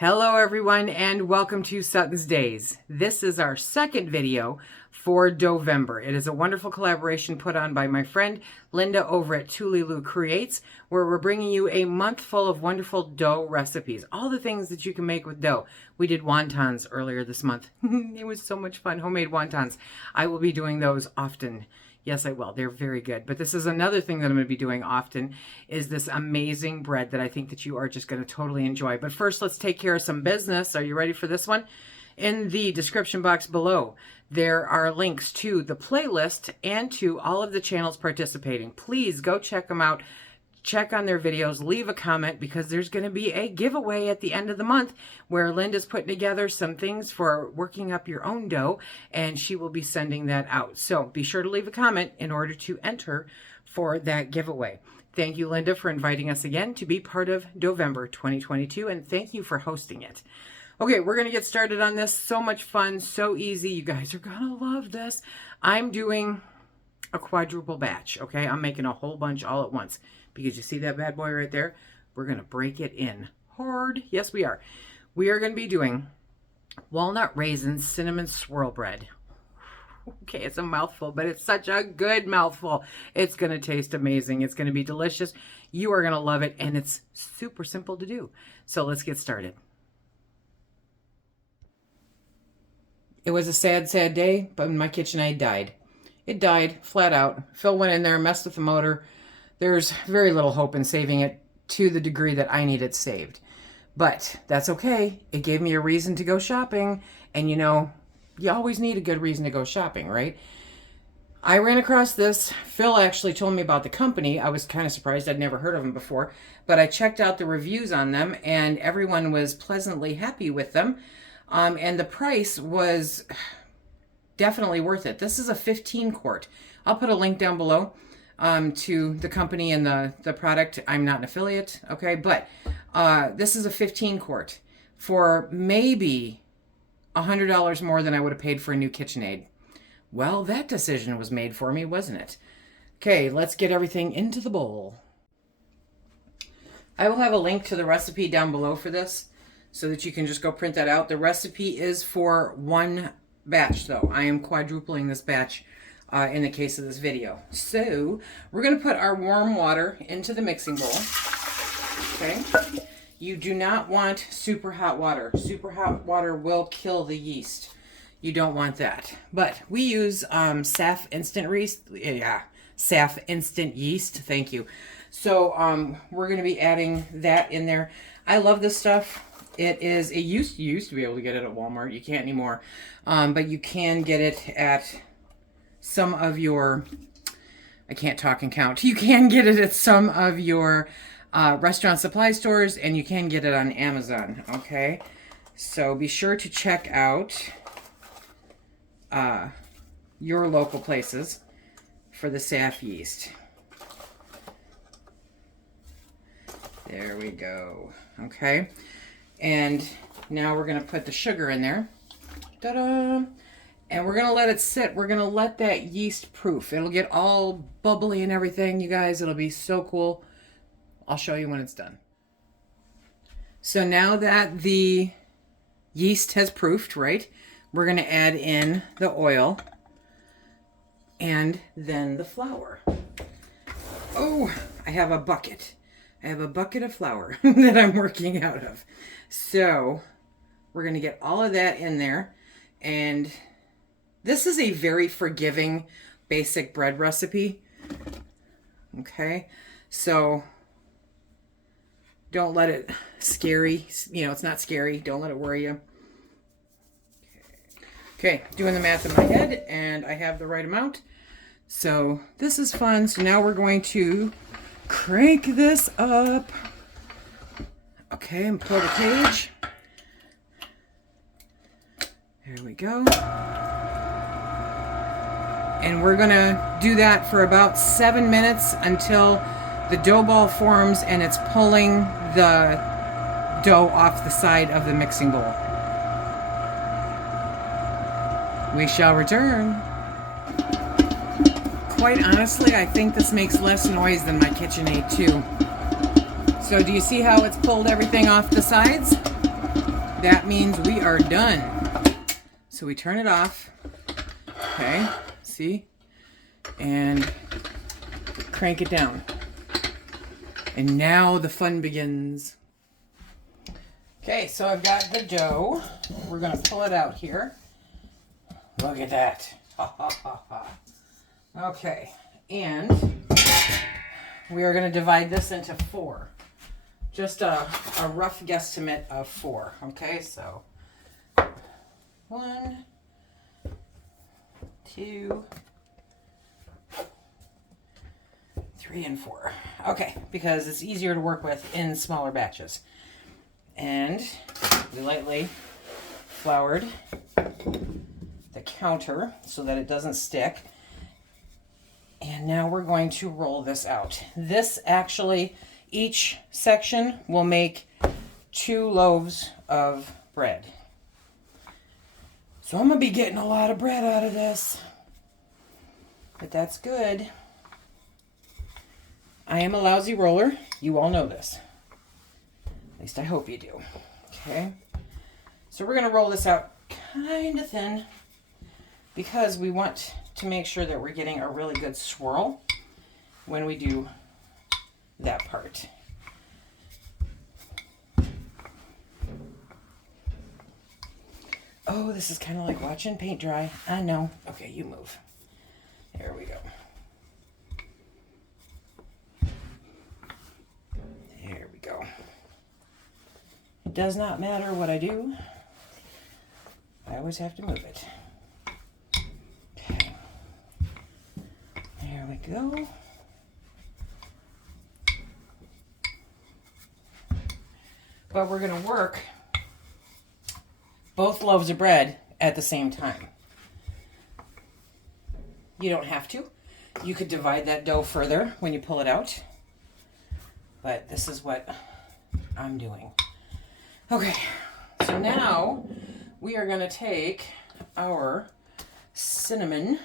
Hello everyone and welcome to SuttonsDaze. This is our second video for Doughvember. It is a wonderful collaboration put on by my friend Linda over at Tuliloo Creates, where we're bringing you a month full of wonderful dough recipes. All the things that you can make with dough. We did wontons earlier this month. It was so much fun, homemade wontons. I will be doing those often. Yes, I will. They're very good. But this is another thing that I'm going to be doing often is this amazing bread that I think that you are just going to totally enjoy. But first, let's take care of some business. Are you ready for this one? In the description box below, there are links to the playlist and to all of the channels participating. Please go check them out. Check on their videos, leave a comment, because there's going to be a giveaway at the end of the month where Linda's putting together some things for working up your own dough, and she will be sending that out. So be sure to leave a comment in order to enter for that giveaway. Thank you, Linda, for inviting us again to be part of Doughvember 2022, and thank you for hosting it. Okay, we're going to get started on this. So much fun, so easy. You guys are going to love this. I'm doing a quadruple batch, okay? I'm making a whole bunch all at once. Because you see that bad boy right there? We're going to break it in hard. Yes, we are. We are going to be doing walnut raisin cinnamon swirl bread. Okay, it's a mouthful, but it's such a good mouthful. It's going to taste amazing. It's going to be delicious. You are going to love it, and it's super simple to do. So let's get started. It was a sad, sad day, but my KitchenAid died. It died flat out. Phil went in there, messed with the motor. There's very little hope in saving it to the degree that I need it saved. But that's okay. It gave me a reason to go shopping. And you know, you always need a good reason to go shopping, right? I ran across this. Phil actually told me about the company. I was kind of surprised. I'd never heard of them before. But I checked out the reviews on them, and everyone was pleasantly happy with them. And the price was definitely worth it. This is a 15 quart. I'll put a link down below. To the company and the product. I'm not an affiliate, okay? But this is a 15 quart for maybe $100 more than I would have paid for a new KitchenAid. Well, that decision was made for me, wasn't it? Okay, let's get everything into the bowl. I will have a link to the recipe down below for this so that you can just go print that out. The recipe is for one batch, though. I am quadrupling this batch in the case of this video. So we're going to put our warm water into the mixing bowl. Okay. You do not want super hot water. Super hot water will kill the yeast. You don't want that. But we use SAF instant yeast. Thank you. So we're going to be adding that in there. I love this stuff. It used to be able to get it at Walmart. You can't anymore. But you can get it at some of your, I can't talk and count. You can get it at some of your restaurant supply stores, and you can get it on Amazon, okay? So be sure to check out your local places for the SAF yeast. There we go, okay? And now we're going to put the sugar in there. Ta-da! And we're going to let it sit. We're going to let that yeast proof. It'll get all bubbly and everything, you guys. It'll be so cool. I'll show you when it's done. So now that the yeast has proofed, right, we're going to add in the oil and then the flour. Oh, I have a bucket. I have a bucket of flour that I'm working out of. So we're going to get all of that in there, and this is a very forgiving, basic bread recipe. Okay, so don't let it scary. You know, it's not scary. Don't let it worry you. Okay, doing the math in my head, and I have the right amount. So this is fun. So now we're going to crank this up. Okay, and pull the cage. There we go. And we're going to do that for about 7 minutes until the dough ball forms and it's pulling the dough off the side of the mixing bowl. We shall return. Quite honestly, I think this makes less noise than my KitchenAid too. So do you see how it's pulled everything off the sides? that means we are done. So we turn it off. Okay, see? And crank it down. And now the fun begins. Okay, so I've got the dough. We're going to pull it out here. Look at that. Ha, ha, ha, ha. Okay, and we are going to divide this into 4. Just a rough guesstimate of 4. Okay, so 1, 2, 3, and 4. Okay, because it's easier to work with in smaller batches. And we lightly floured the counter so that it doesn't stick. And now we're going to roll this out. This actually, each section will make 2 loaves of bread. So I'm going to be getting a lot of bread out of this. But that's good. I am a lousy roller. You all know this. At least I hope you do. Okay. So we're going to roll this out kind of thin because we want to make sure that we're getting a really good swirl when we do that part. Oh, this is kind of like watching paint dry. I know. Okay, you move. There we go. There we go. It does not matter what I do. I always have to move it. Okay. There we go. But we're going to work both loaves of bread at the same time. You don't have to. You could divide that dough further when you pull it out. But this is what I'm doing. Okay, so now we are going to take our cinnamon.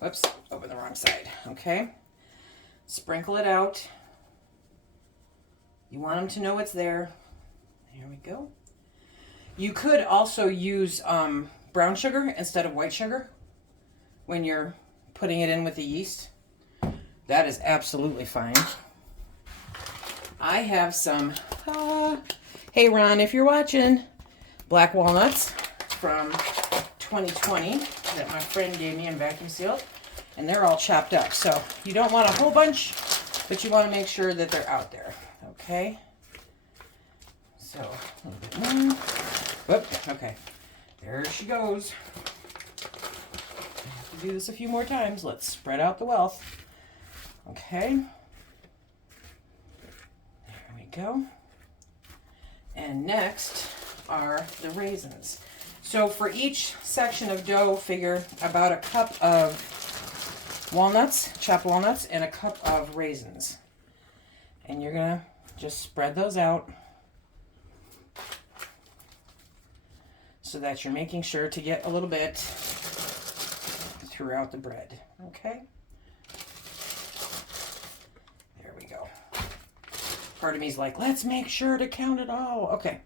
Whoops, open the wrong side. Okay, sprinkle it out. You want them to know it's there. There we go. You could also use brown sugar instead of white sugar when you're putting it in with the yeast. That is absolutely fine. I have some, hey Ron, if you're watching, black walnuts from 2020 that my friend gave me in vacuum sealed, and they're all chopped up. So you don't want a whole bunch, but you want to make sure that they're out there. Okay. So a little bit more. Whoop. Okay. There she goes. I have to do this a few more times. Let's spread out the wealth. Okay. There we go. And next are the raisins. So for each section of dough, figure about a cup of walnuts, chopped walnuts, and a cup of raisins. And you're going to just spread those out so that you're making sure to get a little bit throughout the bread. Okay? There we go. Part of me is like, let's make sure to count it all. Okay.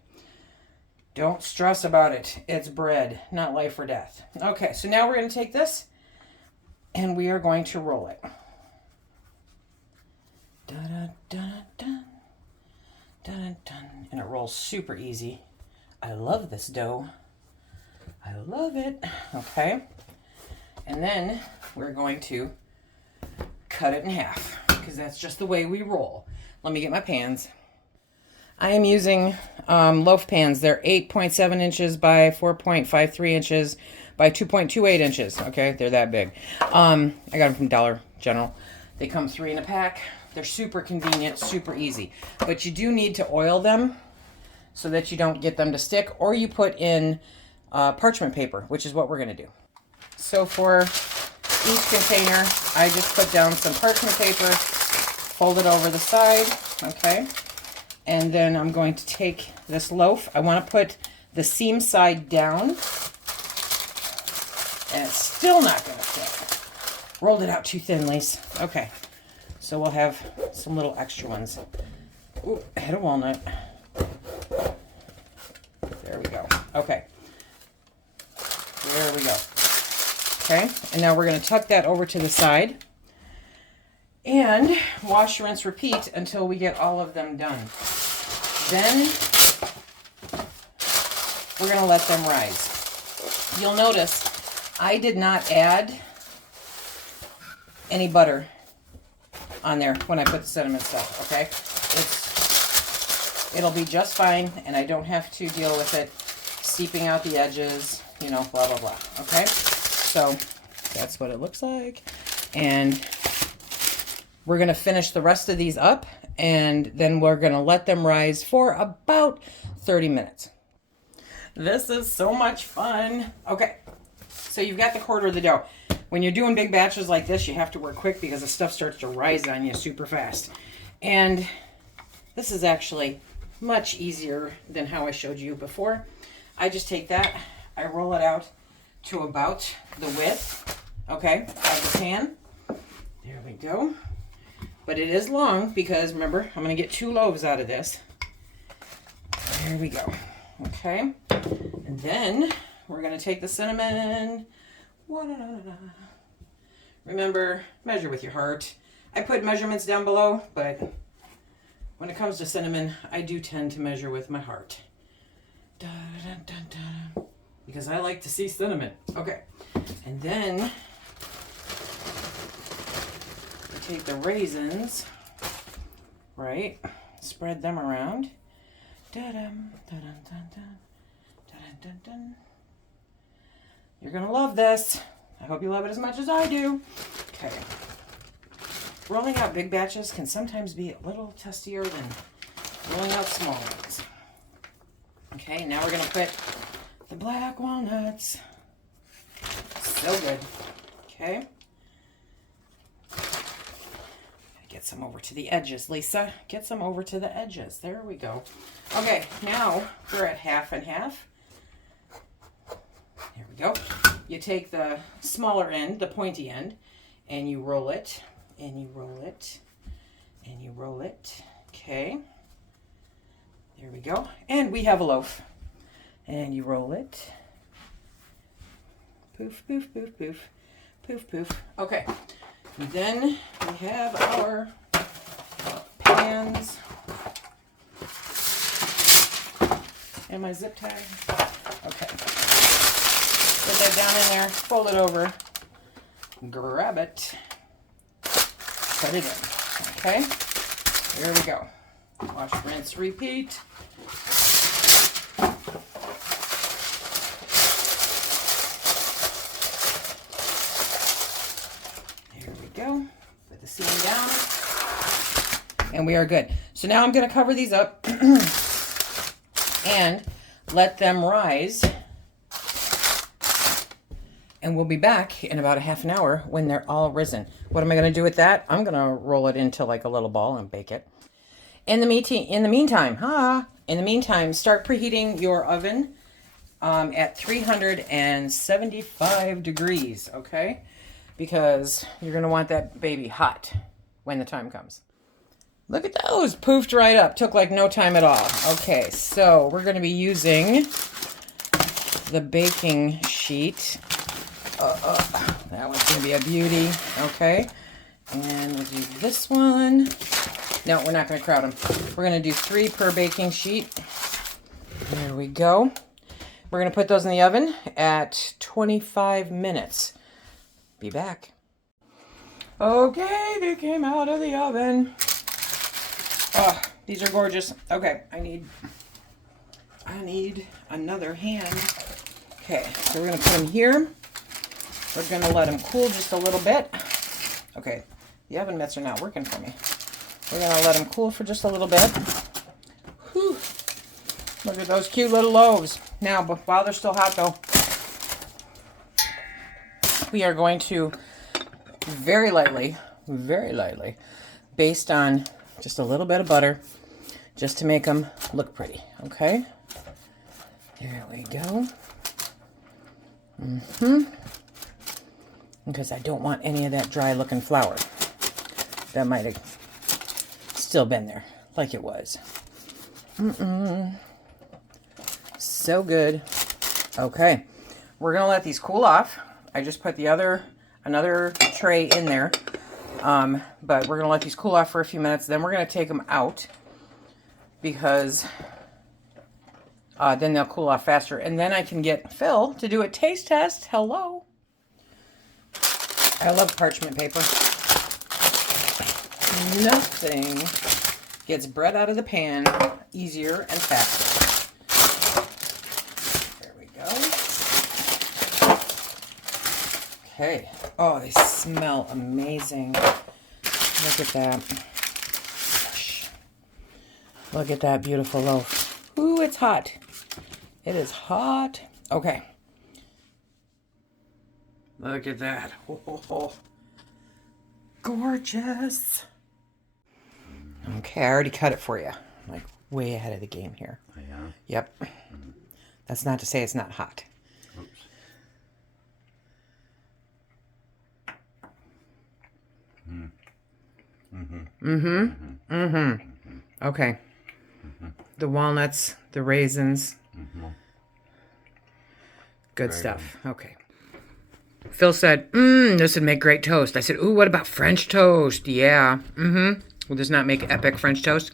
Don't stress about it. It's bread, not life or death. Okay, so now we're going to take this and we are going to roll it. Dun, dun, dun, dun, dun. And it rolls super easy. I love this dough. I love it. Okay. And then we're going to cut it in half because that's just the way we roll. Let me get my pans. I am using loaf pans. They're 8.7 inches by 4.53 inches by 2.28 inches. Okay, they're that big. I got them from Dollar General. They come 3 in a pack. They're super convenient, super easy. But you do need to oil them so that you don't get them to stick, or you put in parchment paper, which is what we're going to do. So for each container, I just put down some parchment paper, fold it over the side, okay? And then I'm going to take this loaf. I want to put the seam side down, and it's still not going to fit. Rolled it out too thin, Lise. Okay, so we'll have some little extra ones. Ooh, I had a walnut. Okay. There we go. Okay, and now we're going to tuck that over to the side and wash, rinse, repeat until we get all of them done. Then we're going to let them rise. You'll notice I did not add any butter on there when I put the cinnamon stuff, okay? It'll be just fine, and I don't have to deal with it seeping out the edges, you know, blah, blah, blah, okay? So that's what it looks like. And we're going to finish the rest of these up, and then we're going to let them rise for about 30 minutes. This is so much fun. Okay, so you've got the quarter of the dough. When you're doing big batches like this, you have to work quick because the stuff starts to rise on you super fast. And this is actually much easier than how I showed you before. I just take that, I roll it out to about the width, okay, of the pan. There we go. But it is long because, remember, I'm going to get 2 loaves out of this. There we go. Okay. And then we're going to take the cinnamon. Remember, measure with your heart. I put measurements down below, but when it comes to cinnamon, I do tend to measure with my heart. Because I like to see cinnamon. Okay. And then we take the raisins, right? Spread them around. You're going to love this. I hope you love it as much as I do. Okay. Rolling out big batches can sometimes be a little testier than rolling out small ones. Okay, now we're going to put the black walnuts. So good. Okay. Get some over to the edges, Lisa. Get some over to the edges. There we go. Okay, now we're at half and half. There we go. You take the smaller end, the pointy end, and you roll it, and you roll it, and you roll it. Okay. There we go. And we have a loaf. And you roll it. Poof, poof, poof, poof. Poof, poof. Okay. And then we have our pans. And my zip tie. Okay. Put that down in there. Fold it over. Grab it. Put it in. Okay. Here we go. Wash, rinse, repeat. There we go. Put the seam down. And we are good. So now I'm going to cover these up and let them rise. And we'll be back in about a half an hour when they're all risen. What am I going to do with that? I'm going to roll it into like a little ball and bake it. In the meantime, start preheating your oven at 375 degrees, okay? Because you're going to want that baby hot when the time comes. Look at those, poofed right up. Took like no time at all. Okay, so we're going to be using the baking sheet. That one's going to be a beauty, okay? And we'll do this one. No, we're not going to crowd them. We're going to do 3 per baking sheet. There we go. We're going to put those in the oven at 25 minutes. Be back. Okay, they came out of the oven. Oh, these are gorgeous. Okay, I need another hand. Okay, so we're going to put them here. We're going to let them cool just a little bit. Okay, the oven mitts are not working for me. We're going to let them cool for just a little bit. Whew. Look at those cute little loaves. Now, but while they're still hot though, we are going to very lightly, based on just a little bit of butter, just to make them look pretty, okay? There we go. Because I don't want any of that dry looking flour. That might have still been there, like it was. So good. Okay, we're gonna let these cool off. I just put another tray in there, but we're gonna let these cool off for a few minutes. Then we're gonna take them out because then they'll cool off faster. And then I can get Phil to do a taste test. Hello. I love parchment paper. Nothing gets bread out of the pan easier and faster. There we go. Okay. Oh, they smell amazing. Look at that. Look at that beautiful loaf. Ooh, it's hot. It is hot. Okay. Look at that. Oh, gorgeous. Okay, I already cut it for you. I'm like way ahead of the game here. Oh, yeah? Yep. That's not to say it's not hot. Oops. Okay. The walnuts, the raisins. Good stuff. Okay. Phil said, this would make great toast. I said, ooh, what about French toast? Yeah. Will this not make epic French toast?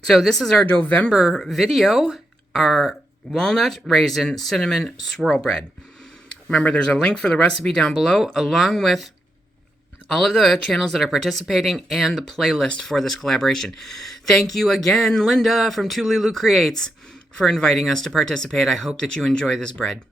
So this is our Doughvember video, our walnut raisin cinnamon swirl bread. Remember, there's a link for the recipe down below, along with all of the channels that are participating and the playlist for this collaboration. Thank you again, Linda from Tulilu Creates, for inviting us to participate. I hope that you enjoy this bread.